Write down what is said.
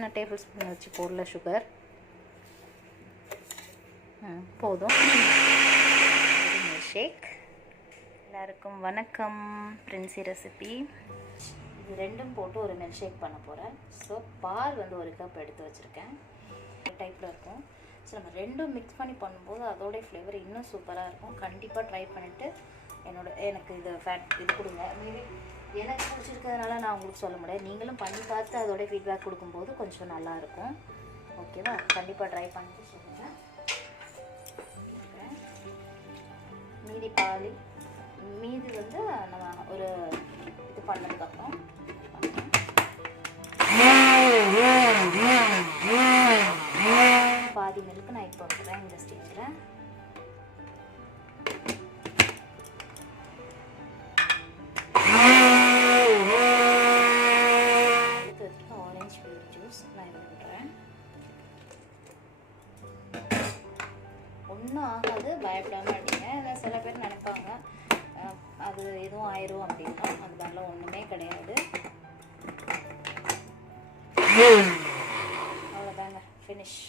நான் table spoon வச்சு போடல சுகர். போதும். Milk shake. எல்லாருக்கும் வணக்கம். பிரின்சி ரெசிபி. இது ரெண்டும் போட்டு ஒரு மில்க் ஷேக் பண்ண போகிறேன். ஸோ பால் வந்து ஒரு கப் எடுத்து வச்சுருக்கேன். டைப்பில் இருக்கும். ஸோ நம்ம ரெண்டும் மிக்ஸ் பண்ணி பண்ணும்போது அதோடைய ஃப்ளேவர் இன்னும் சூப்பராக இருக்கும். கண்டிப்பாக ட்ரை பண்ணிவிட்டு எனக்கு இது கொடுங்க. மேபி எனக்கு பிடிச்சிருக்கிறதுனால நான் உங்களுக்கு சொல்ல முடியாது. நீங்களும் பண்ணி பார்த்து அதோடைய ஃபீட்பேக் கொடுக்கும்போது கொஞ்சம் நல்லாயிருக்கும். ஓகேவா? கண்டிப்பாக ட்ரை பண்ணிட்டு சொல்லுங்கள். மீதி வந்து நம்ம ஒரு இது பண்ணதுக்கப்புறம் பாதி மில்க்கு நான் இப்போ வைக்கிறேன். இந்த ஸ்டேஜில் எடுத்து வச்சுருக்க ஆரஞ்சு பியூர் ஜூஸ் நான் இதில் விடுறேன். ஒன்றும் ஆகாது, பயப்படாமல் அடிங்க. இல்லை சில பேர் நினைப்பாங்க அது எதுவும் ஆயிரும் அப்படின்னா, அது மாதிரிலாம் ஒன்றுமே கிடையாது. அவ்வளோதாங்க, ஃபினிஷ்.